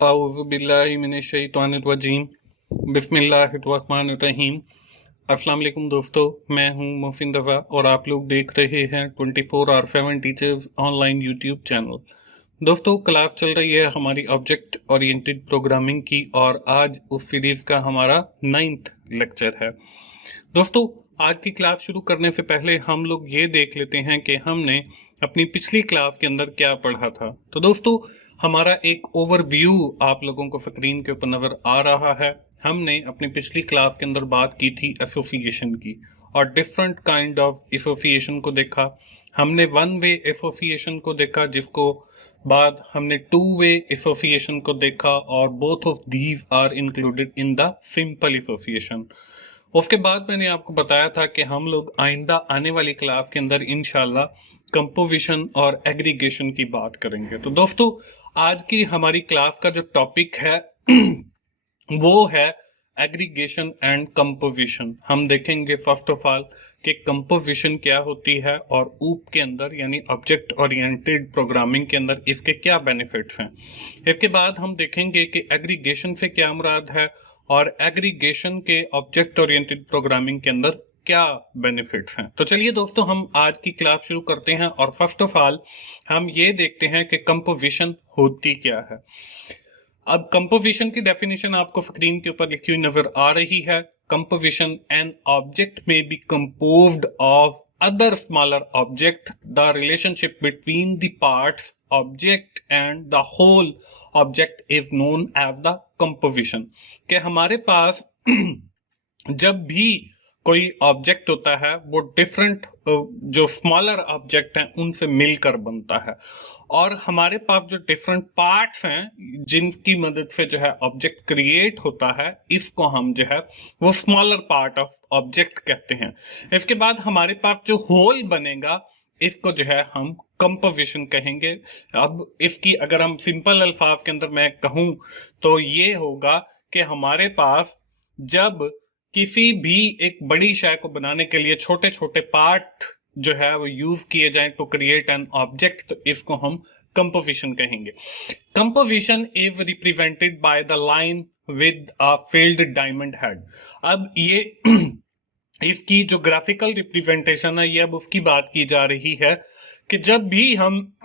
औज़ुबिल्लाहिमिनश्शैतानिर्रजीम बिस्मिल्लाहिर्रहमानिर्रहीम। अस्सलाम वालेकुम दोस्तों, मैं हूं मोहसिन रज़ा और आप लोग देख रहे हैं 24/7 टीचर्स ऑनलाइन यूट्यूब चैनल। दोस्तों, क्लास चल रही है हमारी ऑब्जेक्ट ओरिएंटेड प्रोग्रामिंग की और आज उस सीरीज का हमारा 9th लेक्चर है। दोस्तों, आज की क्लास शुरू करने से पहले हम लोग ये देख लेते हैं कि हमने अपनी पिछली क्लास के अंदर क्या पढ़ा था। तो दोस्तों, हमारा एक ओवरव्यू आप लोगों को स्क्रीन के ऊपर नजर आ रहा है। हमने अपनी पिछली क्लास के अंदर बात की थी एसोसिएशन की और डिफरेंट काइंड ऑफ एसोसिएशन को देखा। हमने वन वे एसोसिएशन को देखा, जिसको बाद हमने टू वे एसोसिएशन को देखा और both of these are included in the simple association. उसके बाद मैंने आपको बताया था कि हम लोग आइंदा आने वाली क्लास के अंदर इंशाल्लाह कंपोजिशन और एग्रीगेशन की बात करेंगे। तो दोस्तों, आज की हमारी क्लास का जो टॉपिक है वो है एग्रीगेशन एंड कंपोजिशन। हम देखेंगे फर्स्ट ऑफ ऑल कि कंपोजिशन क्या होती है और ऊप के अंदर यानी ऑब्जेक्ट ओरिएंटेड प्रोग्रामिंग के अंदर इसके क्या बेनिफिट्स हैं। इसके बाद हम देखेंगे कि एग्रीगेशन से क्या मुराद है और एग्रीगेशन के ऑब्जेक्ट ओरिएंटेड प्रोग्रामिंग के अंदर क्या बेनिफिट्स हैं। तो चलिए दोस्तों, हम आज की क्लास शुरू करते हैं और फर्स्ट ऑफ ऑल हम ये देखते हैं कि कंपोजिशन होती क्या है। अब कंपोजिशन की डेफिनेशन आपको स्क्रीन के ऊपर लिखी हुई नजर आ रही है। Composition, an object may be composed of other smaller object, the relationship between the parts object and the whole object is known as the composition। कि हमारे पास जब भी कोई ऑब्जेक्ट होता है वो डिफरेंट जो स्मॉलर ऑब्जेक्ट हैं उनसे मिलकर बनता है और हमारे पास जो डिफरेंट पार्ट्स हैं जिनकी मदद से जो है ऑब्जेक्ट क्रिएट होता है, इसको हम जो है वो स्मॉलर पार्ट ऑफ ऑब्जेक्ट कहते हैं। इसके बाद हमारे पास जो होल बनेगा इसको जो है हम कंपोजिशन कहेंगे। अब इसकी अगर हम सिंपल अल्फाज के अंदर मैं कहूं तो ये होगा कि हमारे पास जब किसी भी एक बड़ी शय को बनाने के लिए छोटे छोटे पार्ट जो है वो यूज किए जाएं टू क्रिएट एन ऑब्जेक्ट, तो इसको हम कंपोजिशन कहेंगे। Composition is represented by the line with a field diamond head. अब ये इसकी जो ग्राफिकल रिप्रेजेंटेशन है ये अब उसकी बात की जा रही है कि जब भी हम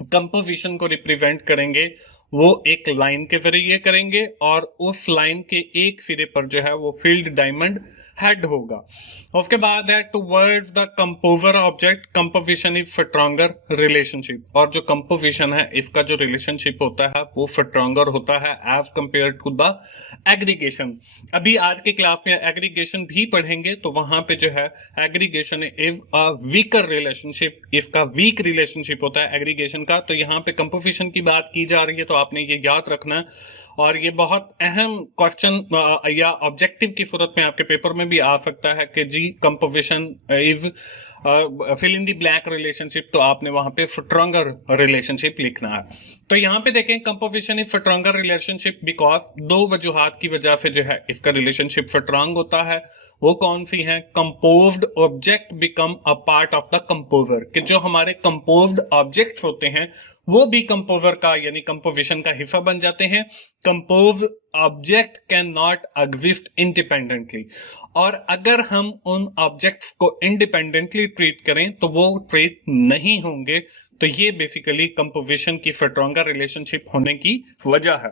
कंपोजिशन को रिप्रेजेंट करेंगे वो एक लाइन के जरिए करेंगे और उस लाइन के एक सिरे पर जो है वो फील्ड डायमंड हेड होगा। उसके बाद है towards the composer object composition is stronger relationship. और जो कंपोजिशन है इसका जो रिलेशनशिप होता है वो स्ट्रॉन्गर होता है as compare to the aggregation. अभी आज के क्लास में एग्रीगेशन भी पढ़ेंगे तो वहां पे जो है aggregation is a weaker relationship, इसका वीक रिलेशनशिप होता है एग्रीगेशन का। तो यहाँ पे कंपोजिशन की बात की जा रही है तो आपने ये याद रखना है और ये बहुत अहम क्वेश्चन या ऑब्जेक्टिव की सूरत में आपके पेपर में भी आ सकता है कि जी composition is fill in the blank relationship, तो आपने वहां पे स्ट्रॉन्गर रिलेशनशिप लिखना है। तो यहाँ पे देखें composition is stronger relationship because दो वजूहात की वजह से जो है इसका रिलेशनशिप स्ट्रॉन्ग होता है। वो कौन सी है? Composed object become a part of the composer, कि जो हमारे कंपोज्ड ऑब्जेक्ट्स होते हैं वो भी कंपोजर का यानी कंपोजिशन का हिस्सा बन जाते हैं। Compose object can not exist independently, और अगर हम उन ऑब्जेक्ट्स को इंडिपेंडेंटली ट्रीट करें तो वो ट्रीट नहीं होंगे। तो ये बेसिकली कंपोजिशन की स्ट्रॉन्गर रिलेशनशिप होने की वजह है।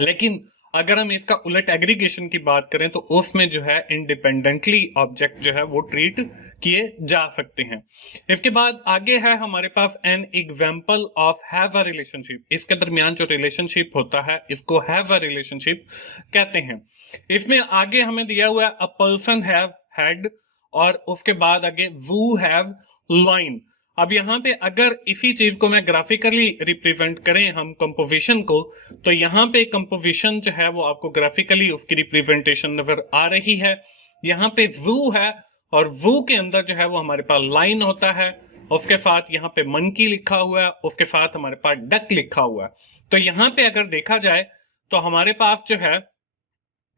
लेकिन अगर हम इसका उलट एग्रीगेशन की बात करें तो उसमें जो है इंडिपेंडेंटली ऑब्जेक्ट जो है वो ट्रीट किए जा सकते हैं। इसके बाद आगे है हमारे पास an example of have a relationship. इसके दरमियान जो रिलेशनशिप होता है इसको हैव अ रिलेशनशिप कहते हैं। इसमें आगे हमें दिया हुआ है अ पर्सन हैव हेड और उसके बाद आगे वू हैव लाइन। अब यहाँ पे अगर इसी चीज को मैं ग्राफिकली रिप्रेजेंट करें हम कंपोजिशन को, तो यहाँ पे कंपोजिशन जो है वो आपको ग्राफिकली उसकी रिप्रेजेंटेशन नजर आ रही है। यहाँ पे वू है और वू के अंदर जो है वो हमारे पास लाइन होता है, उसके साथ यहाँ पे मंकी लिखा हुआ है, उसके साथ हमारे पास डक लिखा हुआ है। तो यहाँ पे अगर देखा जाए तो हमारे पास जो है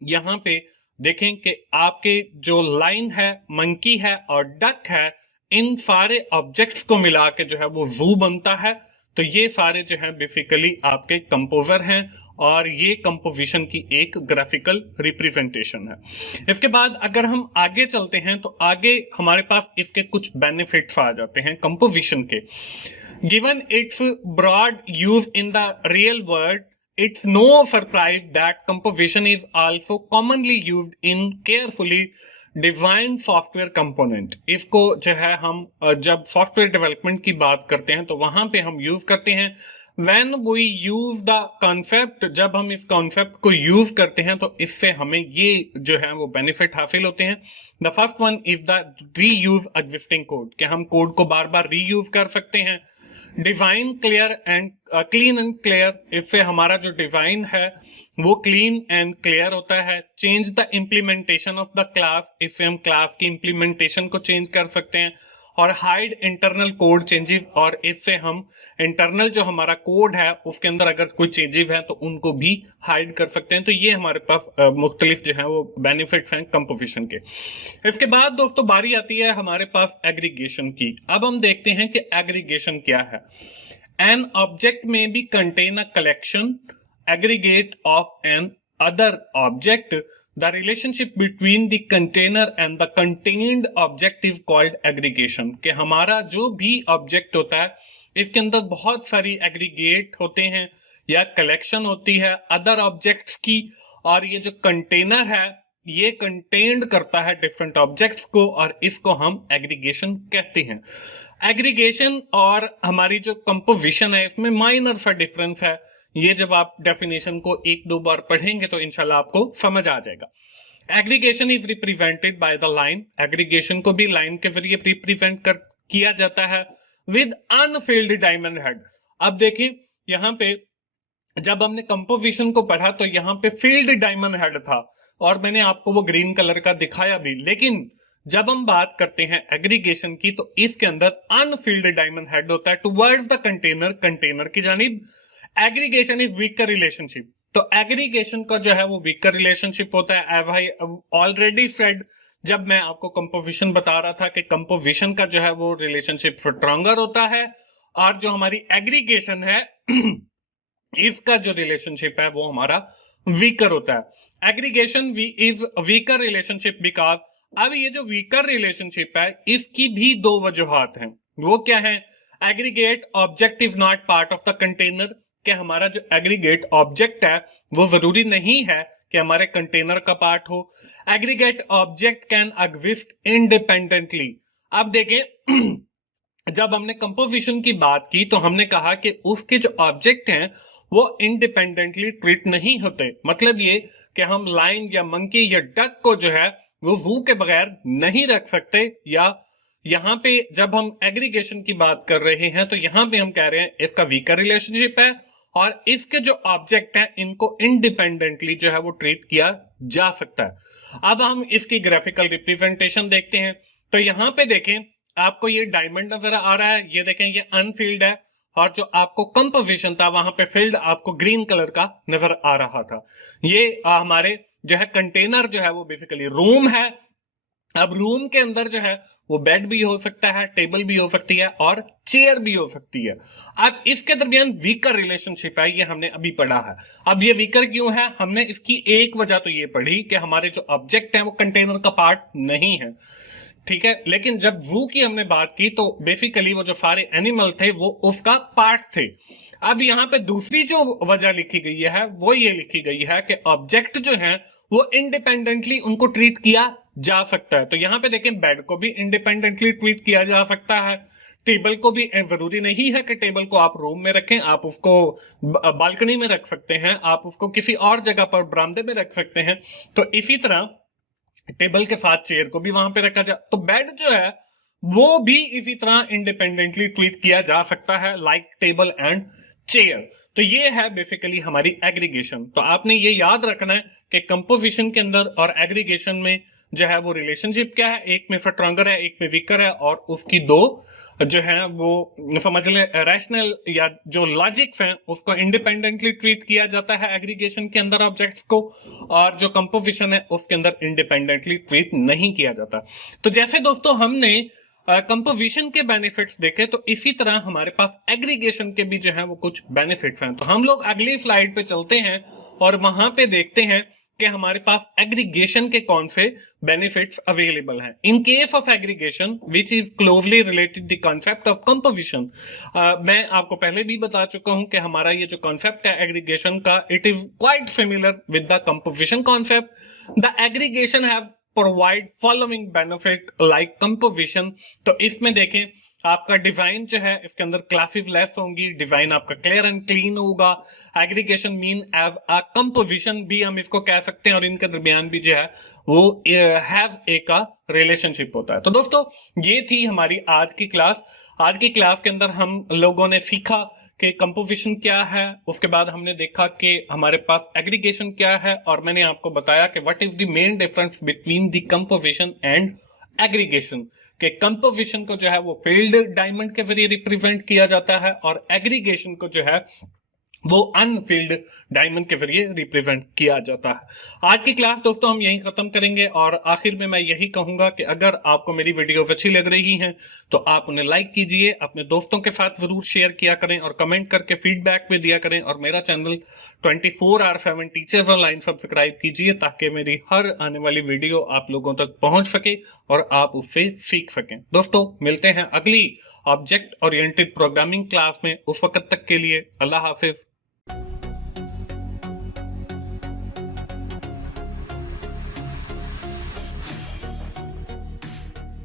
यहाँ पे देखें कि आपके जो लाइन है, मंकी है और डक है, इन सारे ऑब्जेक्ट्स को मिला के जो है वो जू बनता है। तो तो ये सारे जो है बेसिकली आपके कंपोजर हैं और ये कंपोजिशन की एक ग्राफिकल रिप्रेजेंटेशन है। इसके बाद अगर हम आगे चलते हैं तो आगे हमारे पास इसके कुछ बेनिफिट्स आ जाते हैं कंपोजिशन के। Given its broad use in the real world, it's no surprise that composition is also commonly used in carefully designed software component। इसको जो है हम जब सॉफ्टवेयर डेवलपमेंट की बात करते हैं तो वहां पे हम यूज करते हैं when we use the concept, जब हम इस कॉन्सेप्ट को यूज करते हैं तो इससे हमें ये जो है वो बेनिफिट हासिल होते हैं। The first one is the reuse existing code, कि हम कोड को बार बार रीयूज कर सकते हैं। Design clear and clean and clear, इससे हमारा जो डिजाइन है वो क्लीन एंड क्लियर होता है। Change the implementation of the class, इससे हम क्लास की इम्प्लीमेंटेशन को चेंज कर सकते हैं। और हाइड इंटरनल कोड चेंजेस, और इससे हम इंटरनल जो हमारा कोड है उसके अंदर अगर कोई चेंजेस है तो उनको भी हाइड कर सकते हैं। तो ये हमारे पास मुख्तलिफ जो है वो बेनिफिट्स हैं कंपोजिशन के। इसके बाद दोस्तों बारी आती है हमारे पास एग्रीगेशन की। अब हम देखते हैं कि एग्रीगेशन क्या है। An object may be contain a collection aggregate of an other object, the relationship between the container and the contained object is called aggregation। कि हमारा जो भी ऑब्जेक्ट होता है इसके अंदर बहुत सारी एग्रीगेट होते हैं या कलेक्शन होती है अदर ऑब्जेक्ट्स की, और ये जो कंटेनर है ये कंटेन्ड करता है डिफरेंट ऑब्जेक्ट्स को, और इसको हम एग्रीगेशन कहते हैं। एग्रीगेशन और हमारी जो कंपोजिशन है इसमें माइनर सा डिफरेंस है। ये जब आप डेफिनेशन को एक दो बार पढ़ेंगे तो इंशाल्लाह आपको समझ आ जाएगा। Aggregation is represented by the line, aggregation को भी लाइन के जरिए रिप्रेजेंट किया जाता है विद अनफिल्ड डायमंड हेड। अब देखिए यहाँ पे जब हमने कंपोजिशन को पढ़ा तो यहाँ पे फील्ड डायमंड हेड था और मैंने आपको वो ग्रीन कलर का दिखाया भी, लेकिन जब हम बात करते हैं एग्रीगेशन की तो इसके अंदर अनफिल्ड डायमंड हेड होता है टुवर्ड्स द कंटेनर, कंटेनर की जानिब। एग्रीगेशन इज वीकर रिलेशनशिप, तो एग्रीगेशन का जो है वो वीकर रिलेशनशिप होता है। एज आई ऑलरेडी सेड जब मैं आपको कंपोजिशन बता रहा था कि कंपोजिशन का जो है वो रिलेशनशिप स्ट्रॉन्गर होता है, और जो हमारी एग्रीगेशन है इसका जो रिलेशनशिप है वो हमारा वीकर होता है। Aggregation is weaker relationship because, अब ये जो वीकर रिलेशनशिप है इसकी भी दो वजूहात हैं। वो क्या है? Aggregate object is not part of the container, कि हमारा जो एग्रीगेट ऑब्जेक्ट है वो जरूरी नहीं है कि हमारे कंटेनर का पार्ट हो। Aggregate object can exist independently. अब देखें जब हमने कंपोजिशन की बात की तो हमने कहा कि उसके जो ऑब्जेक्ट हैं वो इंडिपेंडेंटली ट्रीट नहीं होते। मतलब ये कि हम लाइन या मंकी या डक को जो है वो वू के बगैर नहीं रख सकते, या यहाँ पे जब हम एग्रीगेशन की बात कर रहे हैं तो यहाँ पे हम कह रहे हैं इसका वीकर रिलेशनशिप है और इसके जो ऑब्जेक्ट हैं इनको इंडिपेंडेंटली जो है वो ट्रीट किया जा सकता है। अब हम इसकी ग्राफिकल रिप्रेजेंटेशन देखते हैं तो यहाँ पे देखें आपको ये डायमंड नजर आ रहा है, ये देखें ये अनफिल्ड है, और जो आपको कंपोजिशन था वहां पे फील्ड आपको ग्रीन कलर का नजर आ रहा था। ये हमारे जो है कंटेनर जो है वो बेसिकली रूम है। अब रूम के अंदर जो है वो बेड भी हो सकता है, टेबल भी हो सकती है और चेयर भी हो सकती है। अब इसके दरमियान वीकर रिलेशनशिप है, ये हमने अभी पढ़ा है। अब ये वीकर क्यों है? हमने इसकी एक वजह तो ये पढ़ी कि हमारे जो ऑब्जेक्ट है वो कंटेनर का पार्ट नहीं है, ठीक है। लेकिन जब वू की हमने बात की तो बेसिकली वो जो सारे एनिमल थे वो उसका पार्ट थे। अब यहाँ पे दूसरी जो वजह लिखी गई है वो ये लिखी गई है कि ऑब्जेक्ट जो है वो इंडिपेंडेंटली उनको ट्रीट किया जा सकता है। तो यहाँ पे देखें बेड को भी इंडिपेंडेंटली ट्रीट किया जा सकता है, टेबल को भी। जरूरी नहीं है कि टेबल को आप रूम में रखें, आप उसको बालकनी में रख सकते हैं, आप उसको किसी और जगह पर बरामदे में रख सकते हैं। तो इसी तरह टेबल के साथ चेयर को भी वहां पे रखा जाए। तो बेड जो है वो भी इसी तरह इंडिपेंडेंटली ट्रीट किया जा सकता है लाइक टेबल एंड चेयर। तो ये है बेसिकली हमारी एग्रीगेशन। तो आपने ये याद रखना है कि कंपोजिशन के अंदर और एग्रीगेशन में जो है वो रिलेशनशिप क्या है, एक में स्ट्रॉन्गर है एक में वीकर है, और उसकी दो जो है वो समझ लें रैशनल या जो लॉजिक्स हैं उसको इंडिपेंडेंटली ट्रीट किया जाता है एग्रीगेशन के अंदर ऑब्जेक्ट्स को, और जो कंपोजिशन है उसके अंदर इंडिपेंडेंटली ट्रीट नहीं किया जाता। तो जैसे दोस्तों हमने कंपोजिशन के बेनिफिट्स देखें तो इसी तरह हमारे पास एग्रीगेशन के भी जो है वो कुछ बेनिफिट्स हैं। तो हम लोग अगली स्लाइड पे चलते हैं और वहां पे देखते हैं कि हमारे पास एग्रीगेशन के कौन से बेनिफिट्स अवेलेबल हैं। In case of aggregation which is closely related the concept of composition, मैं आपको पहले भी बता चुका हूं कि हमारा ये जो कॉन्सेप्ट है एग्रीगेशन का, it is quite similar with the composition concept. The aggregation have provide following benefit like composition. तो इसमें देखें आपका डिजाइन जो है इसके अंदर क्लासेस लेस होंगी, डिजाइन आपका क्लियर एंड क्लीन होगा। Aggregation mean as a composition भी हम इसको कह सकते हैं, और इनके दरमियान भी जो है वो हैव एक रिलेशनशिप होता है। तो दोस्तों ये थी हमारी आज की क्लास। आज की क्लास के अंदर हम लोगों ने सीखा कि कंपोजिशन क्या है, उसके बाद हमने देखा कि हमारे पास एग्रीगेशन क्या है, और मैंने आपको बताया कि what is the main difference between the composition and aggregation. कि कंपोजिशन को जो है वो फील्ड डायमंड के जरिए रिप्रेजेंट किया जाता है, और एग्रीगेशन को जो है वो अनफील्ड डायमंड के जरिए रिप्रेजेंट किया जाता है। आज की क्लास दोस्तों हम यहीं खत्म करेंगे, और आखिर में मैं यही कहूंगा कि अगर आपको मेरी वीडियोस अच्छी लग रही हैं तो आप उन्हें लाइक कीजिए, अपने दोस्तों के साथ जरूर शेयर किया करें, और कमेंट करके फीडबैक भी दिया करें, और मेरा चैनल 24/7 टीचर्स ऑनलाइन सब्सक्राइब कीजिए ताकि मेरी हर आने वाली वीडियो आप लोगों तक पहुंच सके और आप उससे सीख सकें। दोस्तों मिलते हैं अगली ऑब्जेक्ट ओरिएंटेड प्रोग्रामिंग क्लास में, उस वक्त तक के लिए अल्लाह हाफिज।